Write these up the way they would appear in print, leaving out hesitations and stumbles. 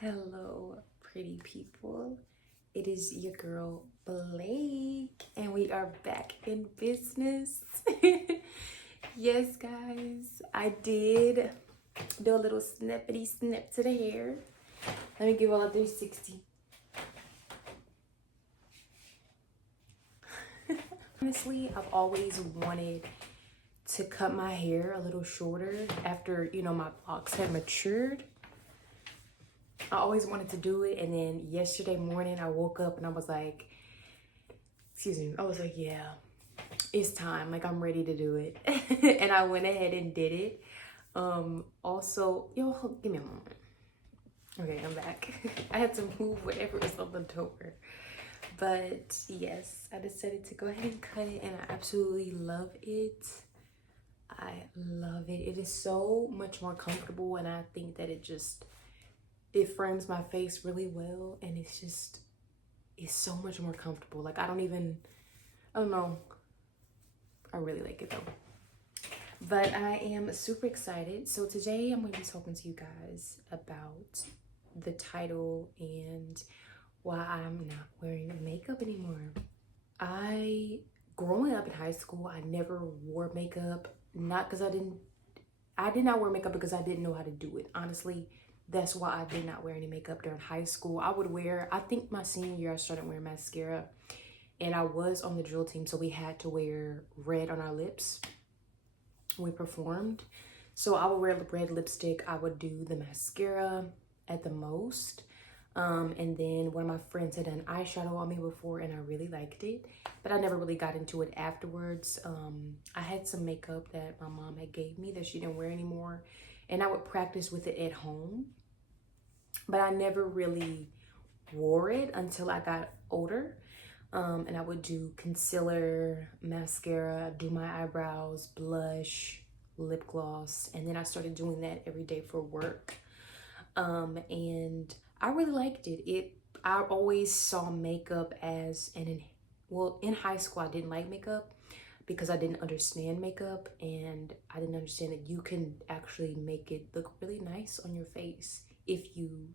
Hello, pretty people. It is your girl Blake, and we are back in business. Yes, guys, I did do a little snippety snip to the hair. Let me give all a 360. Honestly, I've always wanted to cut my hair a little shorter after, my locks had matured. I always wanted to do it, and then yesterday morning I woke up and I was like, yeah, it's time. Like, I'm ready to do it. And I went ahead and did it. Give me a moment. Okay, I'm back. I had to move whatever was on the door. But yes, I decided to go ahead and cut it, and I absolutely love it. I love it. It is so much more comfortable, and I think that it frames my face really well, and it's so much more comfortable. Like, I don't know. I really like it though. But I am super excited. So today I'm going to be talking to you guys about the title and why I'm not wearing makeup anymore. Growing up in high school, I never wore makeup. I did not wear makeup because I didn't know how to do it. Honestly, that's why I did not wear any makeup during high school. I think my senior year, I started wearing mascara, and I was on the drill team, so we had to wear red on our lips when we performed. So I would wear red lipstick. I would do the mascara at the most. And then one of my friends had done eyeshadow on me before, and I really liked it, but I never really got into it afterwards. I had some makeup that my mom had gave me that she didn't wear anymore, and I would practice with it at home, but I never really wore it until I got older. And I would do concealer, mascara, do my eyebrows, blush, lip gloss, and then I started doing that every day for work. And I really liked it. I always saw makeup as in high school I didn't like makeup because I didn't understand makeup, and I didn't understand that you can actually make it look really nice on your face if you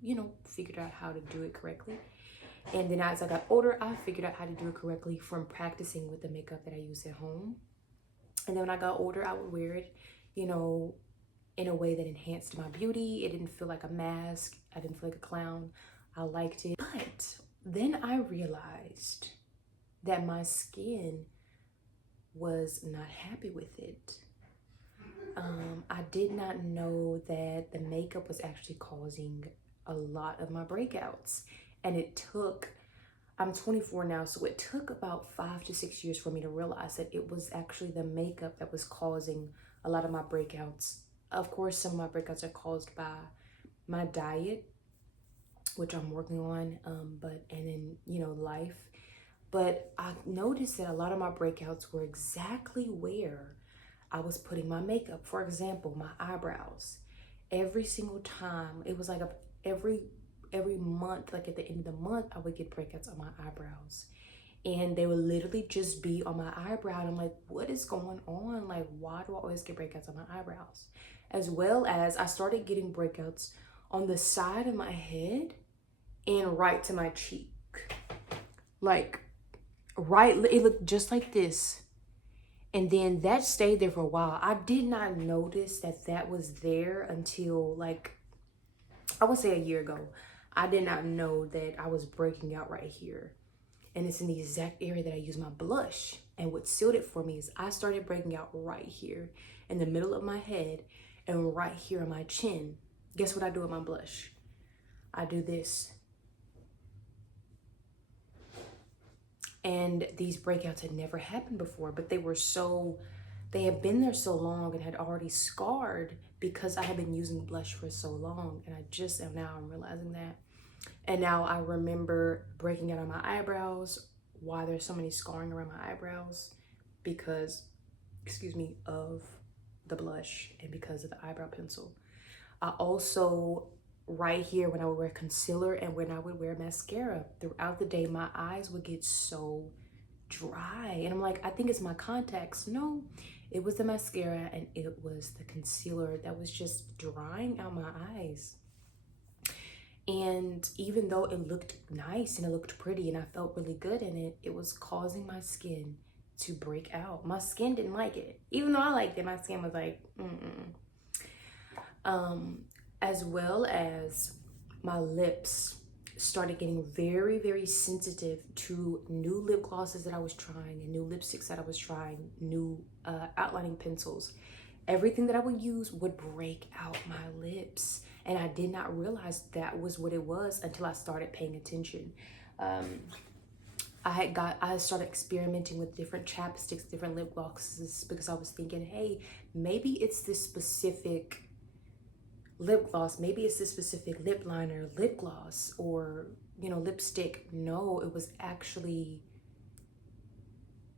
figured out how to do it correctly. And then as I got older, I figured out how to do it correctly from practicing with the makeup that I use at home. And then when I got older, I would wear it, in a way that enhanced my beauty. It didn't feel like a mask. I didn't feel like a clown. I liked it. But then I realized that my skin was not happy with it. I did not know that the makeup was actually causing a lot of my breakouts. And I'm 24 now, so it took about 5 to 6 years for me to realize that it was actually the makeup that was causing a lot of my breakouts. Of course, some of my breakouts are caused by my diet, which I'm working on, life. But I noticed that a lot of my breakouts were exactly where I was putting my makeup. For example, my eyebrows. Every single time, it was like every month, like at the end of the month, I would get breakouts on my eyebrows. And they would literally just be on my eyebrow. And I'm like, what is going on? Like, why do I always get breakouts on my eyebrows? As well as I started getting breakouts on the side of my head and right to my cheek. Like, it looked just like this. And then that stayed there for a while. I did not notice that was there until, like, I would say a year ago. I did not know that I was breaking out right here. And it's in the exact area that I use my blush. And what sealed it for me is I started breaking out right here in the middle of my head and right here on my chin. Guess what I do with my blush? I do this. And these breakouts had never happened before, but they had been there so long and had already scarred because I had been using blush for so long. And I'm realizing that. And now I remember breaking out on my eyebrows, why there's so many scarring around my eyebrows, because, of the blush and because of the eyebrow pencil. I also, right here, when I would wear concealer and when I would wear mascara, throughout the day, my eyes would get so dry. And I'm like, I think it's my contacts. No, it was the mascara and it was the concealer that was just drying out my eyes. And even though it looked nice and it looked pretty and I felt really good in it, it was causing my skin to break out. My skin didn't like it. Even though I liked it, my skin was like, as well as my lips started getting very, very sensitive to new lip glosses that I was trying and new lipsticks that I was trying, new outlining pencils. Everything that I would use would break out my lips. And I did not realize that was what it was until I started paying attention. I started experimenting with different chapsticks, different lip glosses, because I was thinking, hey, maybe it's this specific lip gloss, maybe it's this specific lip liner, lip gloss, or, you know, lipstick. No, it was actually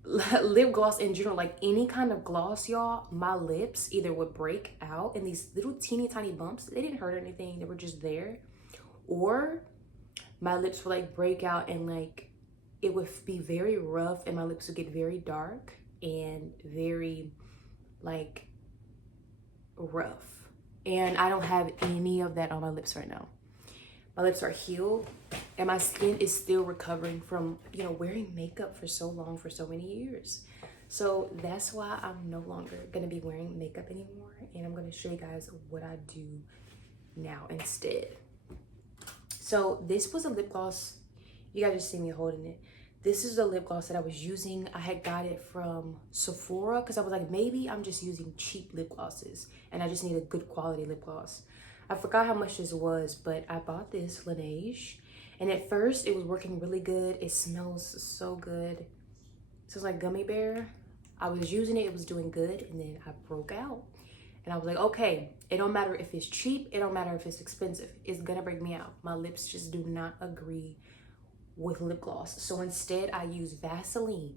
lip gloss in general. Like any kind of gloss, y'all, my lips either would break out in these little teeny tiny bumps. They didn't hurt anything, they were just there. Or my lips would like break out and like it would be very rough and my lips would get very dark and very like rough. And I don't have any of that on my lips right now. My lips are healed and my skin is still recovering from, you know, wearing makeup for so long, for so many years. So that's why I'm no longer gonna be wearing makeup anymore. And I'm gonna show you guys what I do now instead. So this was a lip gloss. You guys just see me holding it. This is the lip gloss that I was using. I had got it from Sephora because I was like, maybe I'm just using cheap lip glosses and I just need a good quality lip gloss. I forgot how much this was, but I bought this Laneige. And at first it was working really good. It smells so good. It smells like gummy bear. I was using it, it was doing good. And then I broke out. And I was like, okay, it don't matter if it's cheap. It don't matter if it's expensive. It's gonna break me out. My lips just do not agree with lip gloss. So instead I use Vaseline.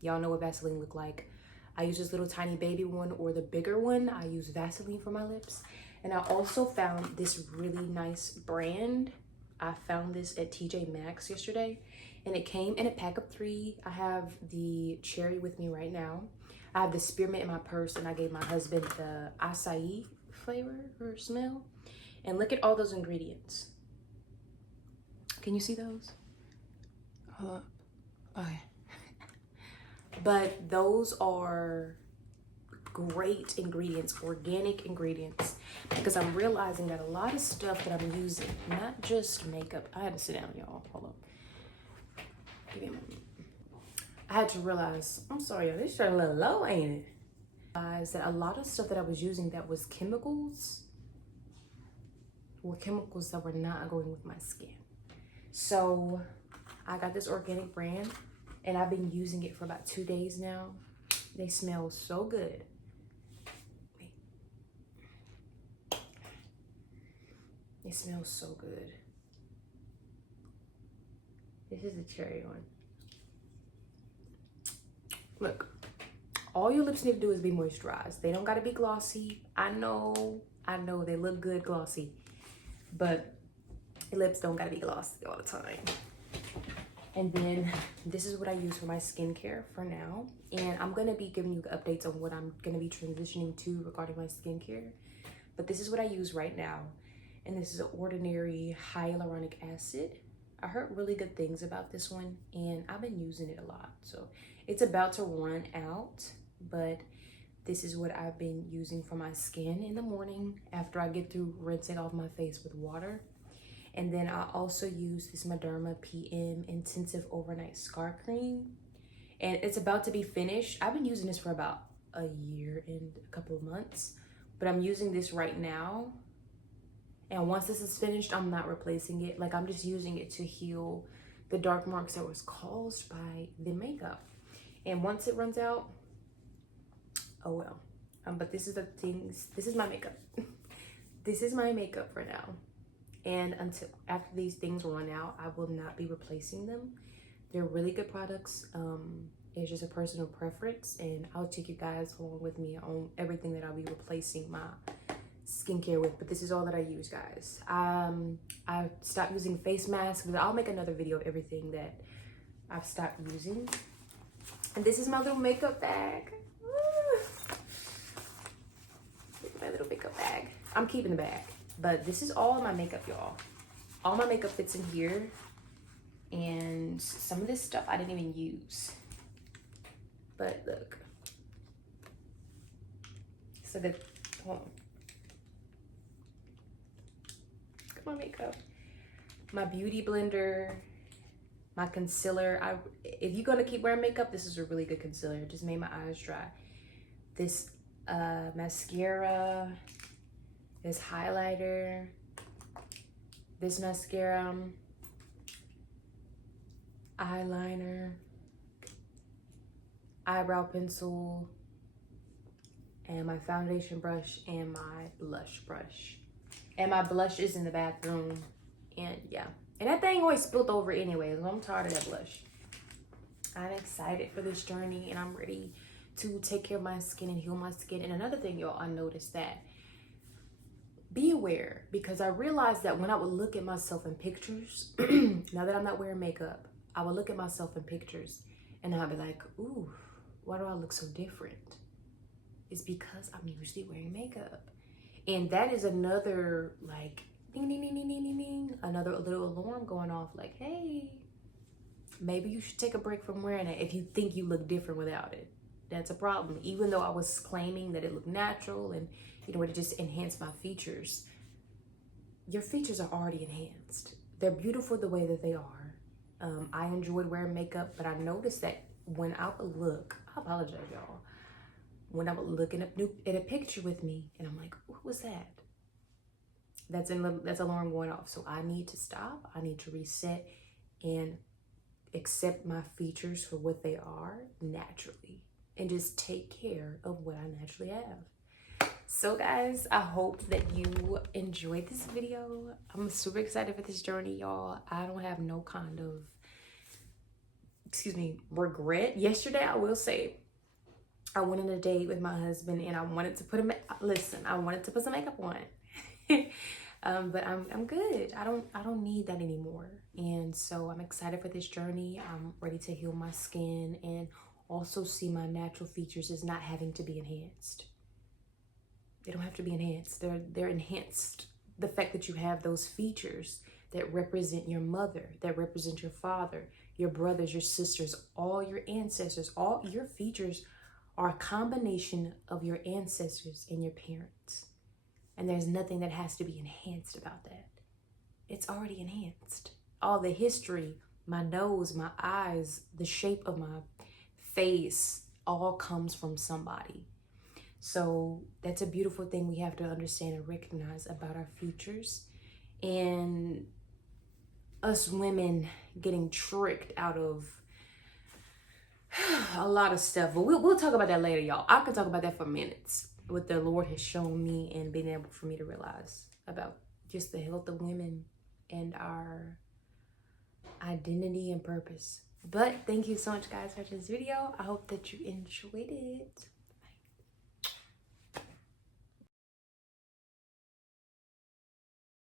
Y'all know what Vaseline look like. I use this little tiny baby one or the bigger one. I use Vaseline for my lips. And I also found this really nice brand. I found this at TJ Maxx yesterday and it came in a pack of 3. I have the cherry with me right now. I have the spearmint in my purse and I gave my husband the acai flavor or smell. And look at all those ingredients. Can you see those? Hold up. Okay. But those are great ingredients, organic ingredients, because I'm realizing that a lot of stuff that I'm using, not just makeup. I had to sit down, y'all. Hold up. Give me a moment. I had to realize, I'm sorry, y'all, this shirt a little low, ain't it? That a lot of stuff that I was using that was chemicals were chemicals that were not going with my skin. So I got this organic brand and I've been using it for about 2 days now. They smell so good. It smells so good. This is the cherry one. Look, all your lips need to do is be moisturized. They don't gotta be glossy. I know they look good glossy, but your lips don't gotta be glossy all the time. And then this is what I use for my skincare for now. And I'm gonna be giving you updates on what I'm gonna be transitioning to regarding my skincare. But this is what I use right now. And this is an Ordinary hyaluronic acid. I heard really good things about this one and I've been using it a lot. So it's about to run out, but this is what I've been using for my skin in the morning after I get through rinsing off my face with water. And then I also use this Mederma PM Intensive Overnight Scar Cream. And it's about to be finished. I've been using this for about a year and a couple of months, but I'm using this right now. And once this is finished, I'm not replacing it. Like I'm just using it to heal the dark marks that was caused by the makeup. And once it runs out, oh well. But this is the things, this is my makeup. This is my makeup for now. And until after these things run out, I will not be replacing them. They're really good products. It's just a personal preference, and I'll take you guys along with me on everything that I'll be replacing my skincare with. But this is all that I use, guys. I stopped using face masks, but I'll make another video of everything that I've stopped using. And this is my little makeup bag. My little makeup bag. I'm keeping the bag. But this is all my makeup, y'all. all my makeup fits in here. And some of this stuff I didn't even use. But look. So that, hold on. Look at my makeup. My beauty blender, my concealer. If you're gonna keep wearing makeup, this is a really good concealer. It just made my eyes dry. This mascara, this highlighter, this mascara, eyeliner, eyebrow pencil, and my foundation brush and my blush brush. And my blush is in the bathroom. And yeah, and that thing always spilled over anyway. I'm tired of that blush. I'm excited for this journey, and I'm ready to take care of my skin and heal my skin. And another thing, y'all, I noticed that, be aware, because I realized that when I would look at myself in pictures, now that I'm not wearing makeup, I would look at myself in pictures and I'd be like, ooh, why do I look so different? It's because I'm usually wearing makeup. And that is another, like, ding, ding, ding, ding, ding, ding, ding, another little alarm going off, like, hey, maybe you should take a break from wearing it if you think you look different without it. That's a problem. Even though I was claiming that it looked natural and, you know, it just enhanced my features, your features are already enhanced. They're beautiful the way that they are. I enjoyed wearing makeup, but I noticed that when I would look, I apologize, y'all, when I would look at a picture with me and I'm like, what was that? That's alarm going off. So I need to stop. I need to reset and accept my features for what they are naturally and just take care of what I naturally have. So guys, I hope that you enjoyed this video. I'm super excited for this journey, y'all. I don't have no kind of, regret. Yesterday, I will say, I went on a date with my husband and I wanted to put I wanted to put some makeup on. But I'm good. I don't need that anymore. And so I'm excited for this journey. I'm ready to heal my skin and also see my natural features as not having to be enhanced. They don't have to be enhanced. They're enhanced. The fact that you have those features that represent your mother, that represent your father, your brothers, your sisters, all your ancestors, all your features are a combination of your ancestors and your parents. And there's nothing that has to be enhanced about that. It's already enhanced. All the history, my nose, my eyes, the shape of my face, all comes from somebody. So that's a beautiful thing we have to understand and recognize about our features. And us women getting tricked out of a lot of stuff. But we'll talk about that later, y'all. I could talk about that for minutes. What the Lord has shown me and been able for me to realize about just the health of women and our identity and purpose. But thank you so much, guys, for watching this video. I hope that you enjoyed it.